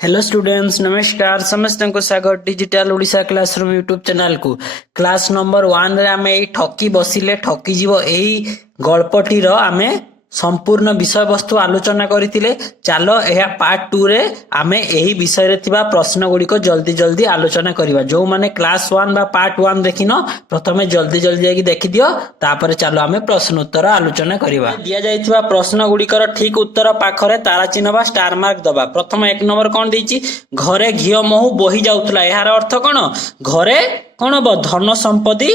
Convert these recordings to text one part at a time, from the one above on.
Hello students, नमस्कार। समस्त को स्वागत digital Odisha classroom YouTube channel को। क्लास नंबर 1 रे आमे एई ठकी बसिले ठकी जीवो एई गल्पटीर आमे संपूर्ण विषय वस्तु आलोचना करथिले। चलो एहा पार्ट 2 रे आमे एही विषय रे थिबा प्रश्न गुडी को जल्दी जल्दी आलोचना करिवा। जो माने क्लास 1 बा पार्ट 1 देखिनो प्रथमे जल्दी जल्दी जाकी देखि दियो, तापर चलो आमे प्रश्न उत्तर आलोचना करिवा। दिया जाइथिबा प्रश्न गुडी कर ठीक उत्तर पाखरे तारा चिन्ह बा स्टार मार्क दबा। प्रथम 1 नंबर कोन देइची, घरे घियो महू बोही जाउतला। एहार अर्थ कोन? घरे कोन बो धन संपत्ति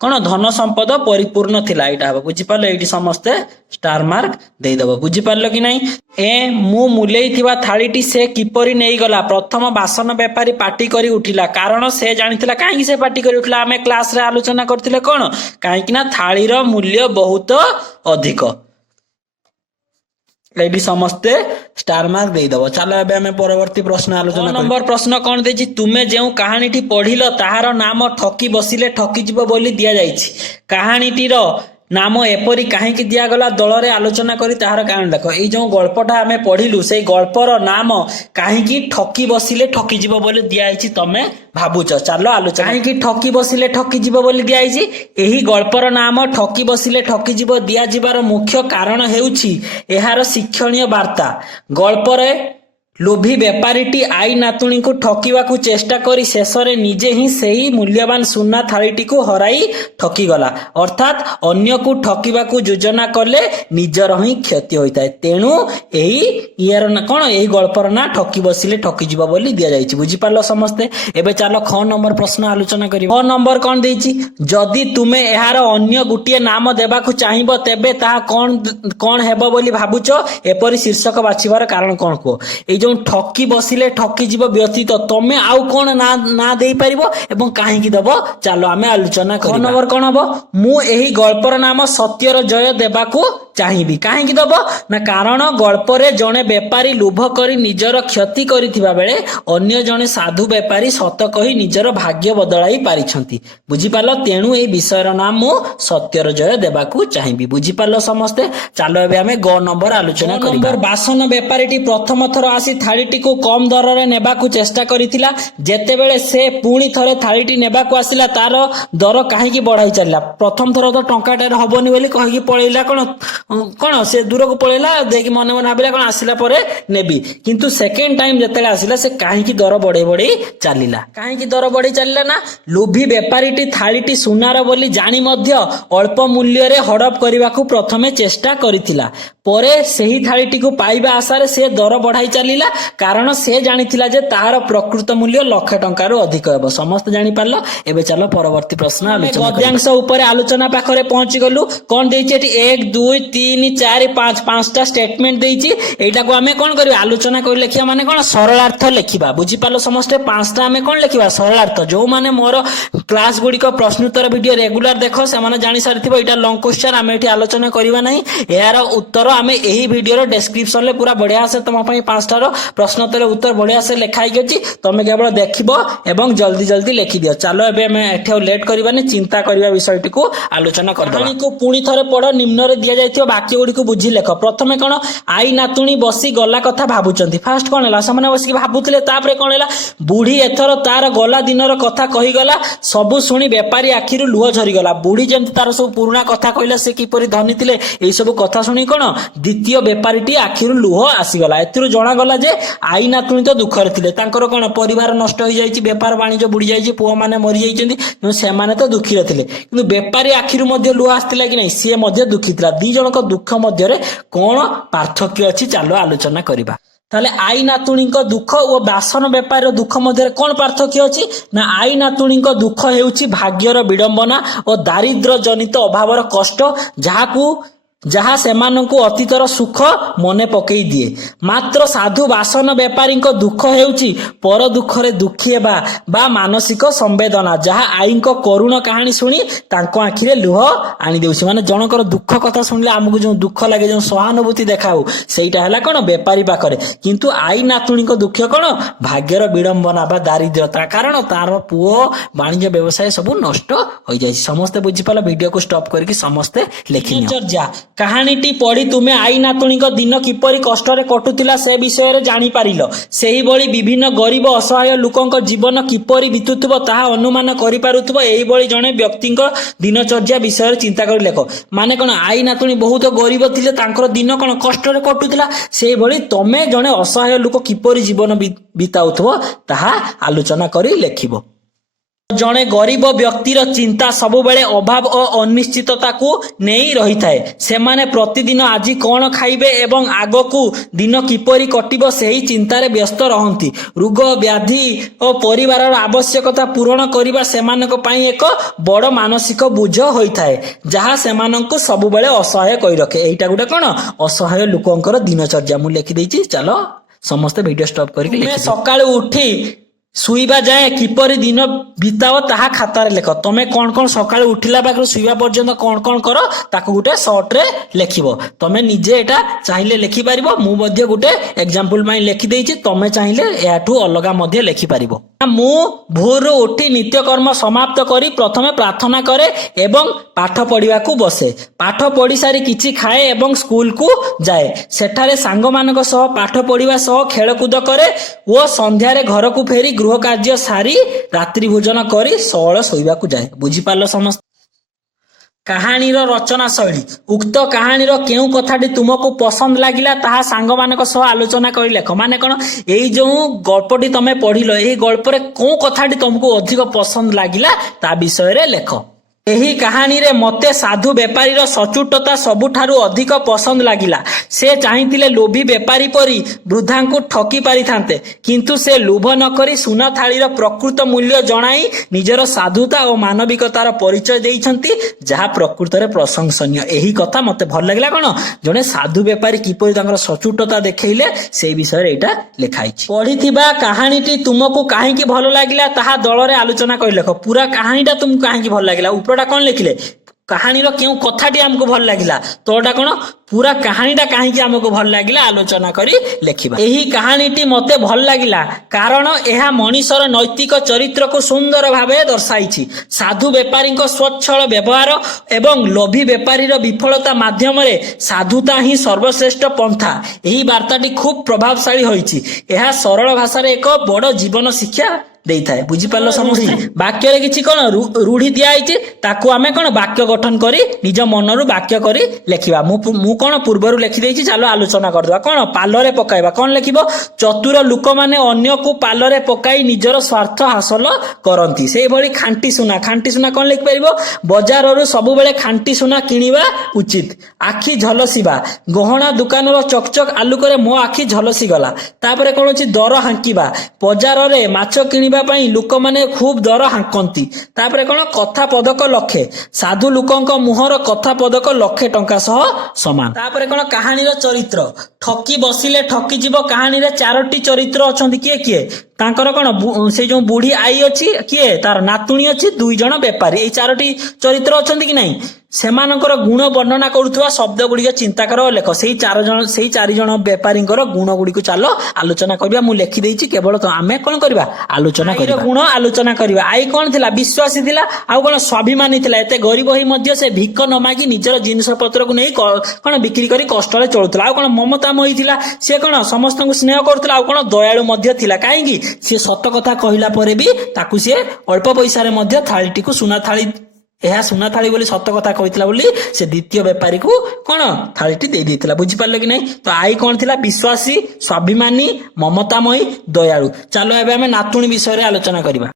कोन धन संपद परिपूर्ण थिला। एटा हबो बुझि पालो। एठी समस्ते स्टार मार्क देई दबो। बुझि पालो कि नाही? ए मु मुलेई थिबा थाळीटी से किपरि नेई गला। प्रथम बासन व्यापारी पार्टी करी उठिला, कारण से जानिथिला। काहे से पार्टी करी उठिला हमें क्लास रे आलोचना करथिले। कोन काहे कि ना थाळीर मूल्य बहुत अधिक। एडी समस्ते स्टार मार्क देई दबो। चलो एबे हमें परवर्ती प्रश्न आलोचना नंबर प्रश्न कोन देछि, तुमे जेउ कहानीटी पढिलो ताहार नाम ठकी बसिले ठकी जीव बोली दिया जाइछि। कहानीटीर नाम एपरी काहे कि दिया गला दल रे आलोचना करी ताहार कारण देखो। एई जो गल्पटा हमें पढिलु सेई गल्पर नाम काहे कि ठकी बसिले ठकी जीव बोली दिया आइछि। तमे भाबुच। चलो आलोचना। काहे कि ठकी बसिले ठकी जीव बोली दिया आइछि। एही गल्पर नाम ठकी बसिले ठकी जीव दिया जिबार मुख्य कारण हेउछि एहार शिक्षणीय वार्ता। गल्परे लोभी व्यापारीटी आई नातुणी को ठकिवाकू चेष्टा करी शेषरे निजे ही सेही मूल्यवान सुना थाळीटी को हराई ठकी गला। अर्थात अन्य को ठकिवाकू योजना कले निजर ही क्षति होइताय। तेणु एही इयर ना कोन एही गल्पर ना ठकी बसिले ठकी जीव बोली दिया जाइछि। बुझि पालो समस्ते। एबे चलो ख नंबर प्रश्न आलोचना करियो। ख नंबर कोन देइछि, जदि तुमे एहार अन्य गुटिए नाम देबाकू चाहिबो तेबे ताहा कोन हेबो बोली भाबुचो। एपरि शीर्षक बाछिबार कारण कोन को। एई ठकी बसिले ठकी जीव व्यतीत तमे आउ कोन ना देई परिबो एवं काहे कि दबो। चलो आमे आलोचना करिबा। नंबर कोन हबो, मु एही गल्पर नाम सत्यर जय देबाकू चाहिबी। काहे कि दबो ना कारण गल्परे जणे व्यापारी लोभ करी निजर क्षति करिथिबा बेले अन्य जणे साधु व्यापारी सत कही निजर भाग्य बदलाई पारिछंती। बुझि पालो। तेणु एई विषयर नाम मु सत्यर जय देबाकू चाहिबी। बुझि पालो समस्ते। चलो एबे हमें ग नंबर आलोचना करिबा। बासन व्यापारीटी प्रथम थर आसी थाळीटी को कम दर रे नेबाकू चेष्टा करिथिला। जेतेबेले से पुणी थरे थाळीटी नेबाकू आसिला तार दर काहे कि बढ़ाई चलिला। प्रथम थर तो टंकाटार हबोनी बोली कहि कि पळेला। कोन से दूर को पळेला देखि मने मने भाबिला कोन आसिला परे नेबी। किंतु सेकेंड टाइम जेतेले आसिला से काहे कि दर बढ़े बढ़े चलिला। काहे कि दर बढ़ी चलिला ना, लोभी व्यापारीटी थाळीटी सुनार बोली जानी मध्य अल्प मूल्य रे हड़प करिवाकू प्रथमे चेष्टा करिथिला। परे सेही थाळीटी को पाइबा आशारे से दर बढ़ाई चलिला, कारण से जानिथिला जे तार प्रकृत मूल्य लाख टंकार अधिक हेबो। समस्त जानि पारलो। एबे चलो परवर्ती प्रश्न आलोचना। गद्यांश ऊपर आलोचना पाखरे पहुंची गलु। कोन देइछि एठी 1 2 3 4 5 पांचटा स्टेटमेंट देइछि। एटा को हमें कोन करिवा आलोचना करि लेखिया माने कोन सरलार्थ लेखिबा। बुझि पालो समस्त। पांचटा हमें कोन लेखिबा सरलार्थ। जो माने मोर क्लास गुडी को प्रश्न उत्तर वीडियो रेगुलर देखो से माने जानि सारिथिबो एटा लॉन्ग क्वेश्चन हमें एठी आलोचना करिवा नाही। एहार उत्तर हमें एही वीडियो रो डिस्क्रिप्शन ले पूरा बढ़िया से तम पई पांचटा रो प्रश्न उत्तर बढ़िया से लिखाई गछि। तमे केवल देखिबो एवं जल्दी जल्दी लिखि दियो। चलो एबे मैं एठे लेट करबानी चिंता करबा विषयटी को आलोचना कर दबा। को पुणी थरे पढ। निम्न रे दिया जाइथिबो वाक्य गुडी को बुझि लेख। प्रथमे कोन आई नातुणी बसी गला कथा भाबुचंती। फास्ट कोन हला सामने बसी भाबुतले। तापरे कोन हला, बुढ़ी एथर तार गला दिनर कथा कहि गला। सबु सुनी व्यापारी आखिरु लुह झरी गला। बुढ़ी जेंति तार सब पुराना कथा कहिला से किपरि धनी थिले एई सब कथा सुनी कोन द्वितीय व्यापारीटी आखिरु लुह आसी गला। एथिरु जणा गला जे आई नातुणी तो दुख रे थिले। तांकर कोन परिवार नष्ट होई जाईची, व्यापार वाणिज्य बुडी जाईची, पुआ माने मरि जाईचंती, किंतु से माने तो दुखी रे थिले। किंतु व्यापारी आखिरु मध्ये लुह आस्तिला कि नै से मध्ये दुखी थिला। दी जनक दुख मध्ये रे कोन पार्थक्य अछि चलो आलोचना करिबा। ताले आई नातुणी दुख और बासन व्यापारी दुख मध्य कौन पार्थक्य अछि ना, आई नातुणी दुख हेउछि भाग्यर विडंबना और दारिद्र जनित अभावर कष्ट जहा सेमानंकु अतीतर सुख मने पकई दिए। मात्र साधु बासन व्यापारी दुख हेउछि पर दुख रे दुखी हेबा बा मानसिक संवेदना, जहा आई करुण कहानी सुनी तांको आखिरे लुह आनी देउछि। माने जनकर दुख कथा सुनले हमकु जो दुख लागे, जो सहानुभूति देखाउ सेटा हला कोन व्यापारी पाखरे। किंतु आई नातुणी दुख कोन भाग्यर विडंबना बा दारिद्रता, कारण तार पुओ वाणिज्य व्यवसाय सब नष्ट हो जाय। समस्त बुझि पाला। वीडियो को स्टॉप करके समस्त लेखिनियो। କାହାଣୀଟି ପଢି ତୁମେ ଆଈ ନାତୁଣୀଙ୍କ ଦିନ କିପରି କଷ୍ଟରେ କଟୁଥିଲା ସେ ବିଷୟରେ ଜାଣିପାରିଲ। ସେହିଭଳି ବିଭିନ୍ନ ଗରିବ ଅସହାୟ ଲୋକଙ୍କ ଜୀବନ କିପରି ବିତୁଥିବ ତାହା ଅନୁମାନ କରିପାରୁଥିବ। ଏହିଭଳି ଜଣେ ବ୍ୟକ୍ତିଙ୍କ ଦିନଚର୍ଯ୍ୟା ବିଷୟରେ ଚିନ୍ତା କରି ଲେଖ। ମାନେ କଣ, ଆଈ ନାତୁଣୀ ବହୁତ ଗରିବ ଥିଲେ, ତାଙ୍କର ଦିନ କଣ କଷ୍ଟରେ କଟୁଥିଲା। ସେଇଭଳି ତମେ ଜଣେ ଅସହାୟ ଲୋକ କିପରି ଜୀବନ ବିତାଉଥିବ ତାହା ଆଲୋଚନା କରି ଲେଖିବ। ଜଣେ ଗରିବ ବ୍ୟକ୍ତିର ଚିନ୍ତା ସବୁବେଳେ ଅଭାବ ଓ ଅନିଶ୍ଚିତତାକୁ ନେଇ ରହିଥାଏ। ସେମାନେ ପ୍ରତିଦିନ ଆଜି କଣ ଖାଇବେ ଏବଂ ଆଗକୁ ଦିନ କିପରି କଟିବ ସେହି ଚିନ୍ତାରେ ବ୍ୟସ୍ତ ରହନ୍ତି। ରୋଗ ବ୍ୟାଧି ଓ ପରିବାରର ଆବଶ୍ୟକତା ପୂରଣ କରିବା ସେମାନଙ୍କ ପାଇଁ ଏକ ବଡ଼ ମାନସିକ ବୋଝ ହୋଇଥାଏ, ଯାହା ସେମାନଙ୍କୁ ସବୁବେଳେ ଅସହାୟ କରି ରଖେ। ଏଇଟା ଗୋଟେ କଣ, ଅସହାୟ ଲୋକଙ୍କର ଦିନଚର୍ଯ୍ୟା ମୁଁ ଲେଖିଦେଇଛି। ଚାଲ ସମସ୍ତେ ଭିଡିଓ ଷ୍ଟପ୍ କରିକି ଲେଖିବେ। ସକାଳୁ ଉଠି ଶୋଇବା ଯାଏ କିପରି ଦିନ ବିତାଅ ତାହା ଖାତାରେ ଲେଖ। ତମେ କଣ କଣ ସକାଳୁ ଉଠିଲା ପାଖରୁ ଶୋଇବା ପର୍ଯ୍ୟନ୍ତ କଣ କଣ କର ତାକୁ ଗୋଟେ ସର୍ଟରେ ଲେଖିବ। ତମେ ନିଜେ ଏଟା ଚାହିଁଲେ ଲେଖିପାରିବ, ମୁଁ ମଧ୍ୟ ଗୋଟେ ଏକ୍ସାମ୍ପଲ ପାଇଁ ଲେଖିଦେଇଛି। ତମେ ଚାହିଁଲେ ଏହାଠୁ ଅଲଗା ମଧ୍ୟ ଲେଖିପାରିବ। ମୁଁ ଭୋରରୁ ଉଠି ନିତ୍ୟକର୍ମ ସମାପ୍ତ କରି ପ୍ରଥମେ ପ୍ରାର୍ଥନା କରେ ଏବଂ ପାଠ ପଢିବାକୁ ବସେ। ପାଠ ପଢି ସାରି କିଛି ଖାଏ ଏବଂ ସ୍କୁଲକୁ ଯାଏ। ସେଠାରେ ସାଙ୍ଗମାନଙ୍କ ସହ ପାଠ ପଢିବା ସହ ଖେଳକୁଦ କରେ ଓ ସନ୍ଧ୍ୟାରେ ଘରକୁ ଫେରି ଗୃହ କାର୍ଯ୍ୟ ସାରି ରାତ୍ରି ଭୋଜନ କରି ସଅଳ ଶୋଇବାକୁ ଯାଏ। ବୁଝିପାରିଲ ସମସ୍ତେ? କାହାଣୀର ରଚନା ଶୈଳୀ। ଉକ୍ତ କାହାଣୀର କେଉଁ କଥାଟି ତୁମକୁ ପସନ୍ଦ ଲାଗିଲା ତାହା ସାଙ୍ଗମାନଙ୍କ ସହ ଆଲୋଚନା କରି ଲେଖ। ମାନେ କଣ, ଏଇ ଯୋଉ ଗଳ୍ପଟି ତମେ ପଢିଲ, ଏହି ଗଳ୍ପରେ କୋଉ କଥାଟି ତମକୁ ଅଧିକ ପସନ୍ଦ ଲାଗିଲା ତା ବିଷୟରେ ଲେଖ। ଏହି କାହାଣୀରେ ମୋତେ ସାଧୁ ବେପାରୀର ସଚୋଟତା ସବୁଠାରୁ ଅଧିକ ପସନ୍ଦ ଲାଗିଲା। ସେ ଚାହିଁଥିଲେ ଲୋଭୀ ବେପାରୀ ପରି ବୃଦ୍ଧାଙ୍କୁ ଠକି ପାରିଥାନ୍ତେ, କିନ୍ତୁ ସେ ଲୋଭ ନ କରି ସୁନା ଥାଳିର ପ୍ରକୃତ ମୂଲ୍ୟ ଜଣାଇ ନିଜର ସାଧୁତା ଓ ମାନବିକତାର ପରିଚୟ ଦେଇଛନ୍ତି, ଯାହା ପ୍ରକୃତରେ ପ୍ରଶଂସନୀୟ। ଏହି କଥା ମୋତେ ଭଲ ଲାଗିଲା। କଣ, ଜଣେ ସାଧୁ ବେପାରୀ କିପରି ତାଙ୍କର ସଚୋଟତା ଦେଖେଇଲେ ସେଇ ବିଷୟରେ ଏଇଟା ଲେଖା ହେଇଛି। ପଢିଥିବା କାହାଣୀଟି ତୁମକୁ କାହିଁକି ଭଲ ଲାଗିଲା ତାହା ଦଳରେ ଆଲୋଚନା କରି ଲେଖ। ପୁରା କାହାଣୀଟା ତୁମକୁ କାହିଁକି ଭଲ ଲାଗିଲା, ଉପରଟା କଣ ଲେଖିଲେ, କାହାଣୀର କେଉଁ କଥାଟି ଆମକୁ ଭଲ ଲାଗିଲା, ତଳଟା କଣ, ପୁରା କାହାଣୀଟା କାହିଁକି ଆମକୁ ଭଲ ଲାଗିଲା ଆଲୋଚନା କରି ଲେଖିବା। ଏହି କାହାଣୀଟି ମୋତେ ଭଲ ଲାଗିଲା କାରଣ ଏହା ମଣିଷର ନୈତିକ ଚରିତ୍ରକୁ ସୁନ୍ଦର ଭାବେ ଦର୍ଶାଇଛି। ସାଧୁ ବେପାରୀଙ୍କ ସ୍ୱଚ୍ଛଳ ବ୍ୟବହାର ଏବଂ ଲୋଭୀ ବେପାରୀର ବିଫଳତା ମାଧ୍ୟମରେ ସାଧୁତା ହିଁ ସର୍ବଶ୍ରେଷ୍ଠ ପନ୍ଥା। ଏହି ବାର୍ତ୍ତାଟି ଖୁବ ପ୍ରଭାବଶାଳୀ ହୋଇଛି। ଏହା ସରଳ ଭାଷାରେ ଏକ ବଡ଼ ଜୀବନ ଶିକ୍ଷା ଦେଇଥାଏ। ବୁଝିପାରିଲ ସମସ୍ତେ? ବାକ୍ୟରେ କିଛି କଣ ରୂଢି ଦିଆଯାଇଛି, ତାକୁ ଆମେ କଣ ବାକ୍ୟ ଗଠନ କରି ନିଜ ମନରୁ ବାକ୍ୟ କରି ଲେଖିବା। ମୁଁ କଣ ପୂର୍ବରୁ ଲେଖିଦେଇଛି, ଚାଲ ଆଲୋଚନା କରିଦେବା। କଣ, ପାଲରେ ପକାଇବା। କଣ ଲେଖିବ, ଚତୁର ଲୋକମାନେ ଅନ୍ୟକୁ ପାଲରେ ପକାଇ ନିଜର ସ୍ୱାର୍ଥ ହାସଲ କରନ୍ତି। ସେଇଭଳି ଖାଣ୍ଟି ସୁନା। ଖାଣ୍ଟି ସୁନା କଣ ଲେଖିପାରିବ, ବଜାରରୁ ସବୁବେଳେ ଖାଣ୍ଟି ସୁନା କିଣିବା ଉଚିତ। ଆଖି ଝଲସିବା। ଗହଣା ଦୋକାନର ଚକଚକ ଆଲୁକରେ ମୋ ଆଖି ଝଲସି ଗଲା। ତାପରେ କଣ ଅଛି, ଦର ହାଙ୍କିବା। ବଜାରରେ ମାଛ କିଣିବା ପାଇଁ ଲୋକମାନେ ଖୁବ ଦର ହାଙ୍କନ୍ତି। ତାପରେ କଣ, କଥା ପଦକ ଲକ୍ଷେ। ସାଧୁ ଲୋକଙ୍କ ମୁହଁର କଥା ପଦକ ଲକ୍ଷେ ଟଙ୍କା ସହ ସମାନ। ତାପରେ କଣ, କାହାଣୀର ଚରିତ୍ର। ଠକି ବସିଲେ ଠକିଯିବ। କାହାଣୀରେ 4ଟି ଚରିତ୍ର ଅଛନ୍ତି। କିଏ କିଏ, ତାଙ୍କର କଣ, ସେଇ ଯୋଉ ବୁଢୀ ଆଈ ଅଛି, କିଏ, ତାର ନାତୁଣୀ ଅଛି, 2 ଜଣ ବେପାରୀ। ଏଇ 4ଟି ଚରିତ୍ର ଅଛନ୍ତି କି ନାହିଁ? ସେମାନଙ୍କର ଗୁଣ ବର୍ଣ୍ଣନା କରୁଥିବା ଶବ୍ଦ ଗୁଡ଼ିକ ଚିନ୍ତା କର ଓ ଲେଖ। ସେଇ 4 ଜଣ ବେପାରୀଙ୍କର ଗୁଣ ଗୁଡ଼ିକୁ ଚାଲ ଆଲୋଚନା କରିବା। ମୁଁ ଲେଖିଦେଇଛି, କେବଳ ଆମେ କଣ କରିବା, ଆଲୋଚନା କରିବା। ଗୁଣ ଆଲୋଚନା କରିବା। ଆଈ କଣ ଥିଲା, ବିଶ୍ୱାସୀ ଥିଲା। ଆଉ କଣ, ସ୍ୱାଭିମାନୀ ଥିଲା। ଏତେ ଗରିବ ହୋଇ ମଧ୍ୟ ସେ ଭିକ ନ ମାଗି ନିଜର ଜିନିଷ ପତ୍ରକୁ ନେଇ କଣ ବିକ୍ରି କରି କଷ୍ଟରେ ଚଳୁଥିଲା। ଆଉ କଣ, ମମତାମୟୀ ଥିଲା। ସେ କଣ, ସମସ୍ତଙ୍କୁ ସ୍ନେହ କରୁଥିଲା। ଆଉ କଣ, ଦୟାଳୁ ମଧ୍ୟ ଥିଲା। କାହିଁକି, ସେ ସତ କଥା କହିଲା ପରେ ବି ତାକୁ ସେ ଅଳ୍ପ ପଇସାରେ ମଧ୍ୟ ଥାଳିଟିକୁ ସୁନା ଥାଳି, ଏହା ସୁନା ଥାଳି ବୋଲି ସତ କଥା କହିଥିଲା ବୋଲି ସେ ଦ୍ୱିତୀୟ ବେପାରୀକୁ କଣ, ଥାଳିଟି ଦେଇଥିଲା। ବୁଝିପାରିଲ କି ନାହିଁ? ତ ଆଈ କଣ ଥିଲା, ବିଶ୍ୱାସୀ, ସ୍ୱାଭିମାନୀ, ମମତାମୟୀ, ଦୟାଳୁ। ଚାଲ ଏବେ ଆମେ ନାତୁଣୀ ବିଷୟରେ ଆଲୋଚନା କରିବା।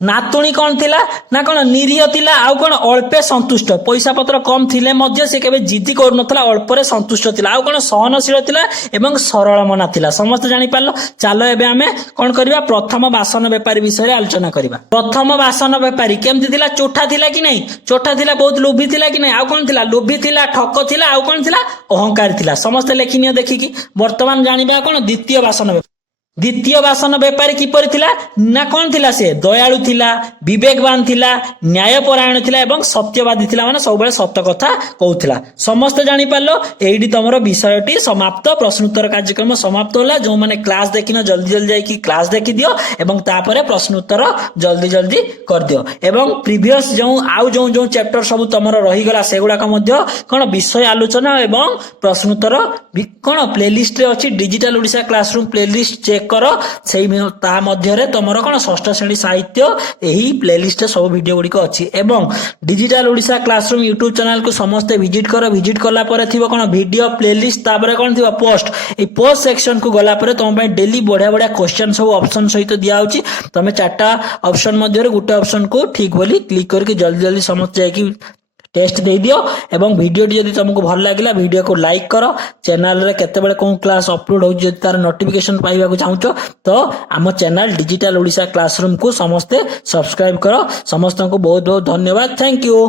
ନାତୁଣୀ କଣ ଥିଲା ନା, କଣ, ନିରୀହ ଥିଲା। ଆଉ କଣ, ଅଳ୍ପେ ସନ୍ତୁଷ୍ଟ। ପଇସା ପତ୍ର କମ ଥିଲେ ମଧ୍ୟ ସେ କେବେ ଜିଦି କରୁନଥିଲା, ଅଳ୍ପରେ ସନ୍ତୁଷ୍ଟ ଥିଲା। ଆଉ କଣ, ସହନଶୀଳ ଥିଲା ଏବଂ ସରଳ ମନା ଥିଲା। ସମସ୍ତେ ଜାଣିପାରିଲ? ଚାଲ ଏବେ ଆମେ କଣ କରିବା, ପ୍ରଥମ ବାସନ ବେପାରୀ ବିଷୟରେ ଆଲୋଚନା କରିବା। ପ୍ରଥମ ବାସନ ବେପାରୀ କେମିତି ଥିଲା, ଚୋଠା ଥିଲା କି ନାହିଁ? ଚୋଠା ଥିଲା। ବହୁତ ଲୋଭୀ ଥିଲା କି ନାହିଁ? ଆଉ କଣ ଥିଲା, ଲୋଭୀ ଥିଲା, ଠକ ଥିଲା। ଆଉ କଣ ଥିଲା, ଅହଙ୍କାରୀ ଥିଲା। ସମସ୍ତେ ଲେଖିନିଅ ଦେଖିକି। ବର୍ତ୍ତମାନ ଜାଣିବା କଣ, ଦ୍ୱିତୀୟ ବାସନ ବେପାରୀ। द्वितीय बासन बेपारी किपरि थिला ना कौन थिला से दयालु थिला विवेकवान थिला न्यायपरायण थिला एवं सत्यवादी थिला माने सब सत्य कथा कहूथिला समस्त जानि पारलो एइडी तमरो विषयटी समाप्त प्रश्न उत्तर कार्यक्रम समाप्त होला जो माने क्लास देखिन जल्दी जल्दी जाई कि क्लास देखि दियो एवं तापरे प्रश्न उत्तर जल्दी जल्दी कर दियो एवं प्रीवियस जो आउ जो जो चैप्टर सब तमरो रही गला सेगुडा का मध्य कोन विषय आलोचना एवं प्रश्न उत्तर कोन प्लेलिस्ट रे अछि digital Odisha classroom playlist check कर सेही ता मध्य रे तमरो कोन षष्ठ श्रेणी साहित्य एही प्लेलिस्ट रे सब वीडियो गुडी को अछि एवं digital Odisha classroom YouTube channel को समस्त विजिट करला परे थिबो कोन वीडियो प्लेलिस्ट ताबरे कोन थिबो पोस्ट ए पोस्ट सेक्शन को गला परे तम पय डेली बढ़िया बढ़िया क्वेश्चन सब ऑप्शन सहित दिया होची तमे चारटा ऑप्शन मध्य रे गुटे ऑप्शन को ठीक बोली क्लिक करके जल्दी जल्दी समझ जाय कि टेस्ट दे दियो एवं वीडियो टी यदि तुमको भल लागिला वीडियो को लाइक करो चैनल रे केते बेले कोन क्लास अपलोड होची जदि तार नोटिफिकेशन पाइबा को चाहूचो तो आम चैनल डिजिटल ओडिसा क्लासरूम को समस्ते सब्सक्राइब करो समस्त को बहुत बहुत धन्यवाद थैंक यू।